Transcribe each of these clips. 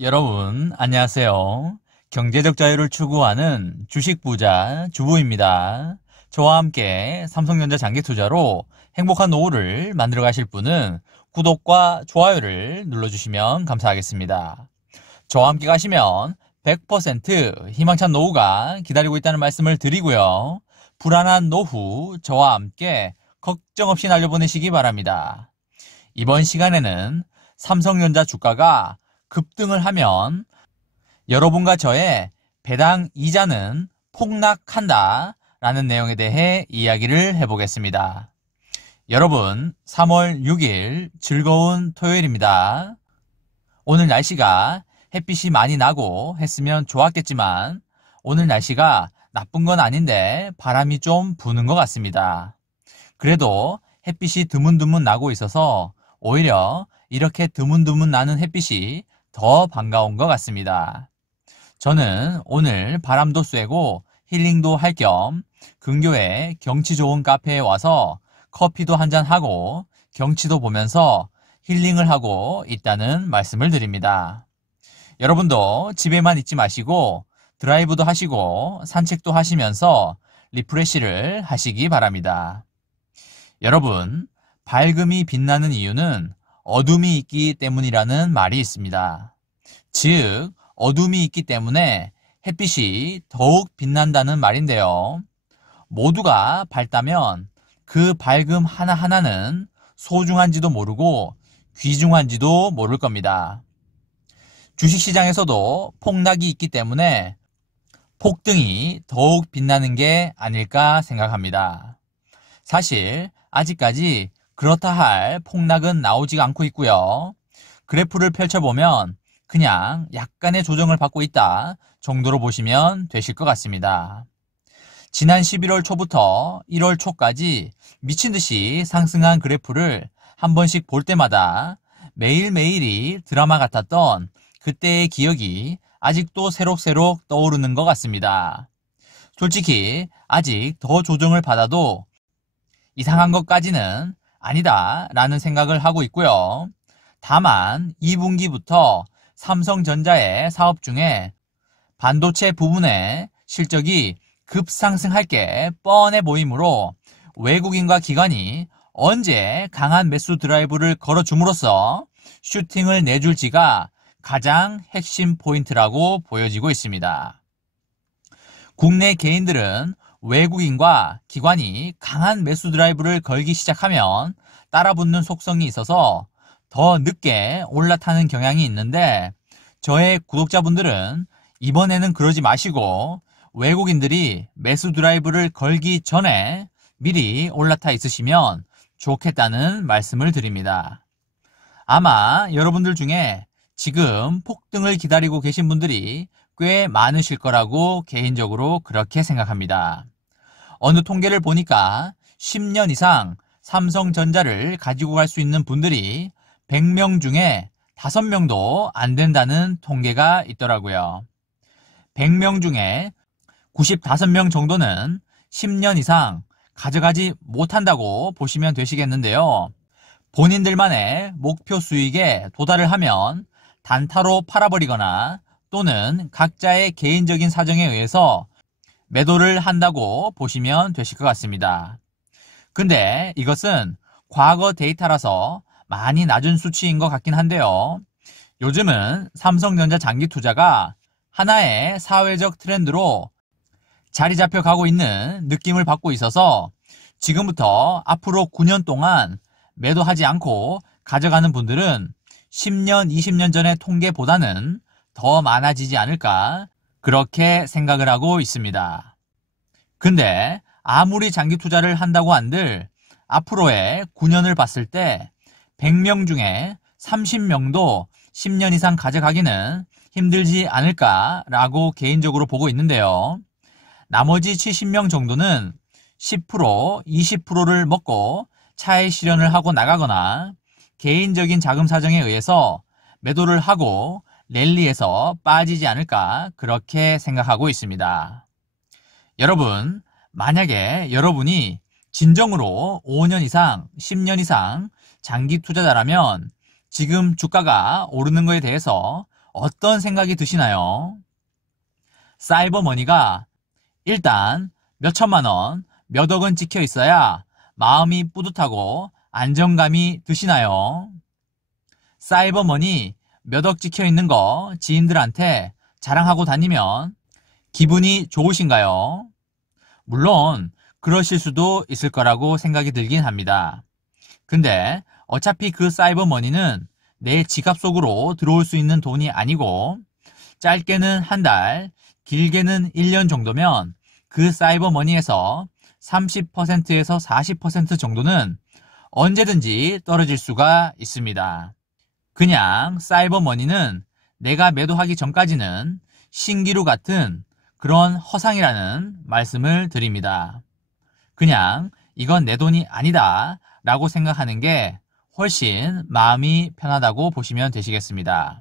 여러분, 안녕하세요. 경제적 자유를 추구하는 주식 부자 주부입니다. 저와 함께 삼성전자 장기 투자로 행복한 노후를 만들어 가실 분은 구독과 좋아요를 눌러주시면 감사하겠습니다. 저와 함께 가시면 100% 희망찬 노후가 기다리고 있다는 말씀을 드리고요. 불안한 노후 저와 함께 걱정 없이 날려보내시기 바랍니다. 이번 시간에는 삼성전자 주가가 급등을 하면 여러분과 저의 배당 이자는 폭락한다 라는 내용에 대해 이야기를 해보겠습니다. 여러분, 3월 6일 즐거운 토요일입니다. 오늘 날씨가 햇빛이 많이 나고 했으면 좋았겠지만 오늘 날씨가 나쁜 건 아닌데 바람이 좀 부는 것 같습니다. 그래도 햇빛이 드문드문 나고 있어서 오히려 이렇게 드문드문 나는 햇빛이 더 반가운 것 같습니다. 저는 오늘 바람도 쐬고 힐링도 할 겸 근교에 경치 좋은 카페에 와서 커피도 한잔하고 경치도 보면서 힐링을 하고 있다는 말씀을 드립니다. 여러분도 집에만 있지 마시고 드라이브도 하시고 산책도 하시면서 리프레시를 하시기 바랍니다. 여러분, 밝음이 빛나는 이유는 어둠이 있기 때문이라는 말이 있습니다. 즉, 어둠이 있기 때문에 햇빛이 더욱 빛난다는 말인데요. 모두가 밝다면 그 밝음 하나하나는 소중한지도 모르고 귀중한지도 모를 겁니다. 주식시장에서도 폭락이 있기 때문에 폭등이 더욱 빛나는 게 아닐까 생각합니다. 사실 아직까지 그렇다 할 폭락은 나오지 않고 있고요. 그래프를 펼쳐보면 그냥 약간의 조정을 받고 있다 정도로 보시면 되실 것 같습니다. 지난 11월 초부터 1월 초까지 미친듯이 상승한 그래프를 한 번씩 볼 때마다 매일매일이 드라마 같았던 그때의 기억이 아직도 새록새록 떠오르는 것 같습니다. 솔직히 아직 더 조정을 받아도 이상한 것까지는 아니다 라는 생각을 하고 있고요. 다만 2분기부터 삼성전자의 사업 중에 반도체 부분의 실적이 급상승할 게 뻔해 보이므로 외국인과 기관이 언제 강한 매수 드라이브를 걸어줌으로써 슈팅을 내줄지가 가장 핵심 포인트라고 보여지고 있습니다. 국내 개인들은 외국인과 기관이 강한 매수 드라이브를 걸기 시작하면 따라붙는 속성이 있어서 더 늦게 올라타는 경향이 있는데 저의 구독자분들은 이번에는 그러지 마시고 외국인들이 매수 드라이브를 걸기 전에 미리 올라타 있으시면 좋겠다는 말씀을 드립니다. 아마 여러분들 중에 지금 폭등을 기다리고 계신 분들이 꽤 많으실 거라고 개인적으로 그렇게 생각합니다. 어느 통계를 보니까 10년 이상 삼성전자를 가지고 갈 수 있는 분들이 100명 중에 5명도 안 된다는 통계가 있더라고요. 100명 중에 95명 정도는 10년 이상 가져가지 못한다고 보시면 되시겠는데요. 본인들만의 목표 수익에 도달을 하면 단타로 팔아버리거나 또는 각자의 개인적인 사정에 의해서 매도를 한다고 보시면 되실 것 같습니다. 근데 이것은 과거 데이터라서 많이 낮은 수치인 것 같긴 한데요. 요즘은 삼성전자 장기 투자가 하나의 사회적 트렌드로 자리 잡혀가고 있는 느낌을 받고 있어서 지금부터 앞으로 9년 동안 매도하지 않고 가져가는 분들은 10년, 20년 전의 통계보다는 더 많아지지 않을까 그렇게 생각을 하고 있습니다. 근데 아무리 장기 투자를 한다고 한들 앞으로의 9년을 봤을 때 100명 중에 30명도 10년 이상 가져가기는 힘들지 않을까라고 개인적으로 보고 있는데요. 나머지 70명 정도는 10%, 20%를 먹고 차익 실현을 하고 나가거나 개인적인 자금 사정에 의해서 매도를 하고 랠리에서 빠지지 않을까 그렇게 생각하고 있습니다. 여러분, 만약에 여러분이 진정으로 5년 이상, 10년 이상 장기 투자자라면 지금 주가가 오르는 거에 대해서 어떤 생각이 드시나요? 사이버머니가 일단 몇 천만 원, 몇 억은 찍혀 있어야 마음이 뿌듯하고 안정감이 드시나요? 사이버머니 몇 억 찍혀 있는 거 지인들한테 자랑하고 다니면 기분이 좋으신가요? 물론 그러실 수도 있을 거라고 생각이 들긴 합니다. 근데 어차피 그 사이버머니는 내 지갑 속으로 들어올 수 있는 돈이 아니고 짧게는 한 달, 길게는 1년 정도면 그 사이버머니에서 30%에서 40% 정도는 언제든지 떨어질 수가 있습니다. 그냥 사이버머니는 내가 매도하기 전까지는 신기루 같은 그런 허상이라는 말씀을 드립니다. 그냥 이건 내 돈이 아니다 라고 생각하는 게 훨씬 마음이 편하다고 보시면 되시겠습니다.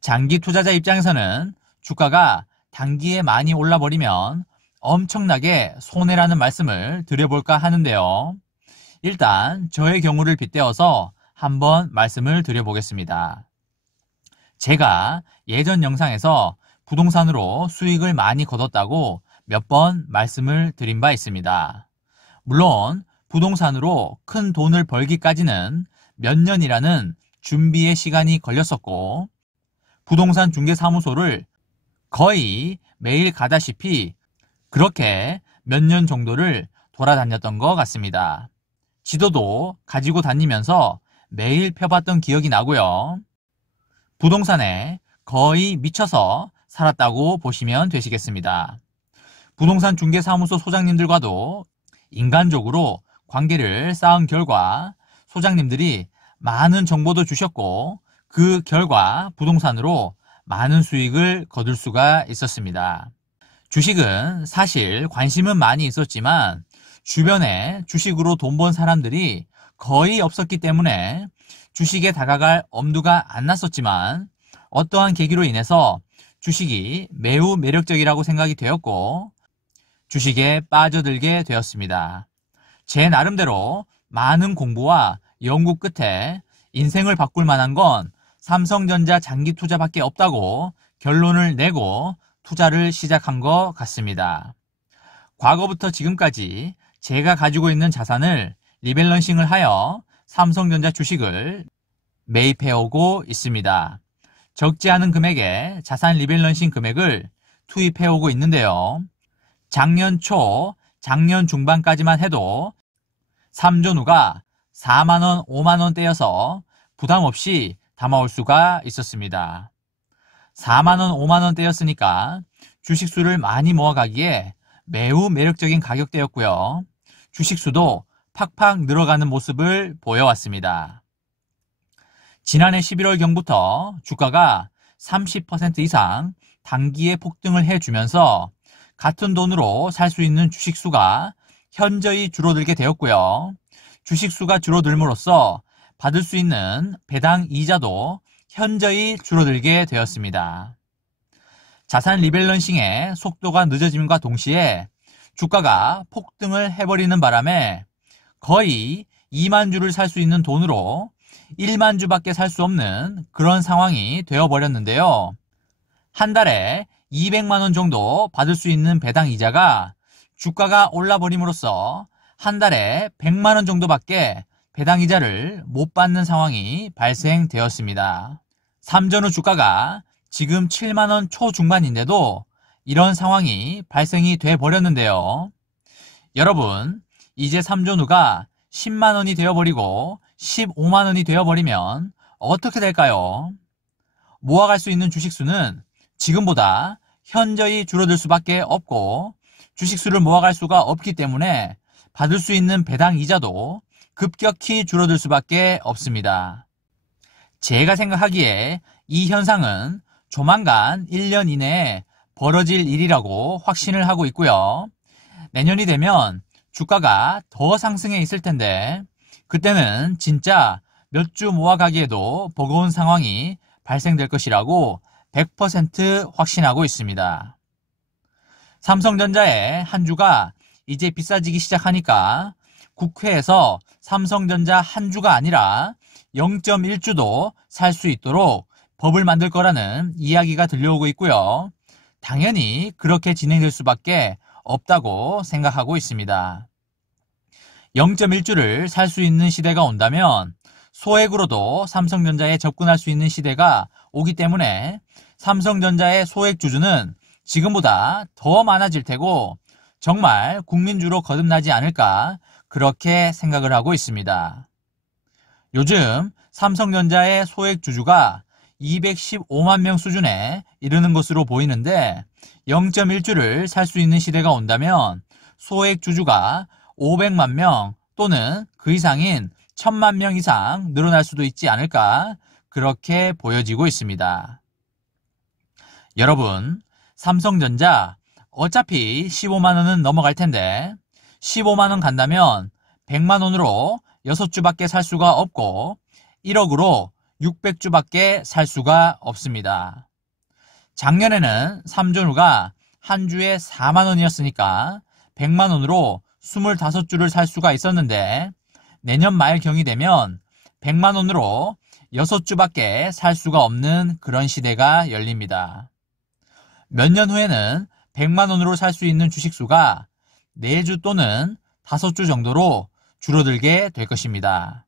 장기 투자자 입장에서는 주가가 단기에 많이 올라버리면 엄청나게 손해라는 말씀을 드려볼까 하는데요. 일단 저의 경우를 빗대어서 한번 말씀을 드려보겠습니다. 제가 예전 영상에서 부동산으로 수익을 많이 거뒀다고 몇 번 말씀을 드린 바 있습니다. 물론 부동산으로 큰 돈을 벌기까지는 몇 년이라는 준비의 시간이 걸렸었고 부동산 중개사무소를 거의 매일 가다시피 그렇게 몇 년 정도를 돌아다녔던 것 같습니다. 지도도 가지고 다니면서 매일 펴봤던 기억이 나고요. 부동산에 거의 미쳐서 살았다고 보시면 되시겠습니다. 부동산 중개사무소 소장님들과도 인간적으로 관계를 쌓은 결과 소장님들이 많은 정보도 주셨고 그 결과 부동산으로 많은 수익을 거둘 수가 있었습니다. 주식은 사실 관심은 많이 있었지만 주변에 주식으로 돈 번 사람들이 거의 없었기 때문에 주식에 다가갈 엄두가 안 났었지만 어떠한 계기로 인해서 주식이 매우 매력적이라고 생각이 되었고 주식에 빠져들게 되었습니다. 제 나름대로 많은 공부와 연구 끝에 인생을 바꿀 만한 건 삼성전자 장기 투자밖에 없다고 결론을 내고 투자를 시작한 것 같습니다. 과거부터 지금까지 제가 가지고 있는 자산을 리밸런싱을 하여 삼성전자 주식을 매입해오고 있습니다. 적지 않은 금액의 자산 리밸런싱 금액을 투입해오고 있는데요. 작년 초, 작년 중반까지만 해도 삼존우가 4만원, 5만원대여서 부담 없이 담아올 수가 있었습니다. 4만원, 5만원대였으니까 주식수를 많이 모아가기에 매우 매력적인 가격대였고요. 주식수도 팍팍 늘어가는 모습을 보여왔습니다. 지난해 11월경부터 주가가 30% 이상 단기에 폭등을 해주면서 같은 돈으로 살 수 있는 주식수가 현저히 줄어들게 되었고요. 주식수가 줄어들므로써 받을 수 있는 배당 이자도 현저히 줄어들게 되었습니다. 자산 리밸런싱의 속도가 늦어짐과 동시에 주가가 폭등을 해버리는 바람에 거의 2만 주를 살 수 있는 돈으로 1만 주밖에 살 수 없는 그런 상황이 되어버렸는데요. 한 달에 200만 원 정도 받을 수 있는 배당 이자가 주가가 올라버림으로써 한 달에 100만 원 정도밖에 배당 이자를 못 받는 상황이 발생되었습니다. 삼전후 주가가 지금 7만 원 초중반인데도 이런 상황이 발생이 돼 버렸는데요. 여러분, 이제 삼전후가 10만 원이 되어버리고 15만 원이 되어버리면 어떻게 될까요? 모아갈 수 있는 주식수는 지금보다 현저히 줄어들 수밖에 없고 주식수를 모아갈 수가 없기 때문에 받을 수 있는 배당 이자도 급격히 줄어들 수밖에 없습니다. 제가 생각하기에 이 현상은 조만간 1년 이내에 벌어질 일이라고 확신을 하고 있고요. 내년이 되면 주가가 더 상승해 있을 텐데 그때는 진짜 몇 주 모아가기에도 버거운 상황이 발생될 것이라고 100% 확신하고 있습니다. 삼성전자의 한 주가 이제 비싸지기 시작하니까 국회에서 삼성전자 한 주가 아니라 0.1주도 살 수 있도록 법을 만들 거라는 이야기가 들려오고 있고요. 당연히 그렇게 진행될 수밖에 없다고 생각하고 있습니다. 0.1주를 살 수 있는 시대가 온다면 소액으로도 삼성전자에 접근할 수 있는 시대가 오기 때문에 삼성전자의 소액 주주는 지금보다 더 많아질 테고 정말 국민주로 거듭나지 않을까 그렇게 생각을 하고 있습니다. 요즘 삼성전자의 소액 주주가 215만 명 수준에 이르는 것으로 보이는데 0.1주를 살 수 있는 시대가 온다면 소액 주주가 500만 명 또는 그 이상인 1000만 명 이상 늘어날 수도 있지 않을까 그렇게 보여지고 있습니다. 여러분, 삼성전자 어차피 15만원은 넘어갈 텐데 15만원 간다면 100만원으로 6주밖에 살 수가 없고 1억으로 600주밖에 살 수가 없습니다. 작년에는 삼전후가 한 주에 4만원이었으니까 100만원으로 25주를 살 수가 있었는데 내년 말경이 되면 100만원으로 6주밖에 살 수가 없는 그런 시대가 열립니다. 몇 년 후에는 100만원으로 살 수 있는 주식수가 4주 또는 5주 정도로 줄어들게 될 것입니다.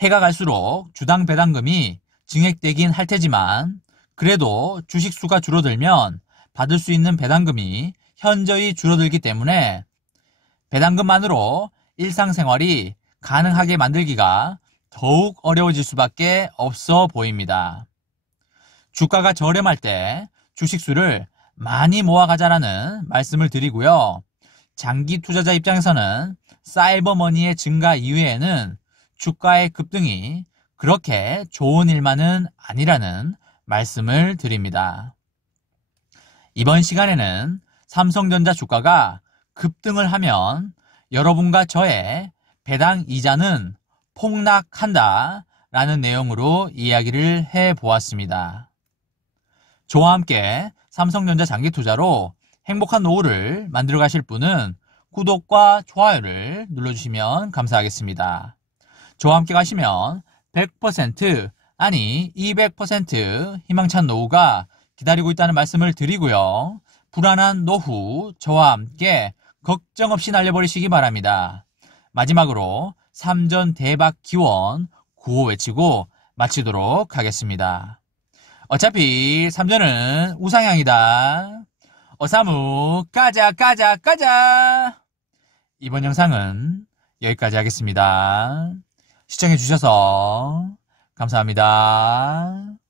해가 갈수록 주당 배당금이 증액되긴 할 테지만 그래도 주식수가 줄어들면 받을 수 있는 배당금이 현저히 줄어들기 때문에 배당금만으로 일상생활이 가능하게 만들기가 더욱 어려워질 수밖에 없어 보입니다. 주가가 저렴할 때 주식수를 많이 모아가자라는 말씀을 드리고요. 장기 투자자 입장에서는 사이버머니의 증가 이외에는 주가의 급등이 그렇게 좋은 일만은 아니라는 말씀을 드립니다. 이번 시간에는 삼성전자 주가가 급등을 하면 여러분과 저의 배당 이자는 폭락한다 라는 내용으로 이야기를 해보았습니다. 저와 함께 삼성전자 장기 투자로 행복한 노후를 만들어 가실 분은 구독과 좋아요를 눌러주시면 감사하겠습니다. 저와 함께 가시면 100% 아니 200% 희망찬 노후가 기다리고 있다는 말씀을 드리고요. 불안한 노후 저와 함께 걱정 없이 날려버리시기 바랍니다. 마지막으로 3전 대박 기원 구호 외치고 마치도록 하겠습니다. 어차피 3전은 우상향이다. 어사무 까자 까자 까자. 이번 영상은 여기까지 하겠습니다. 시청해주셔서 감사합니다.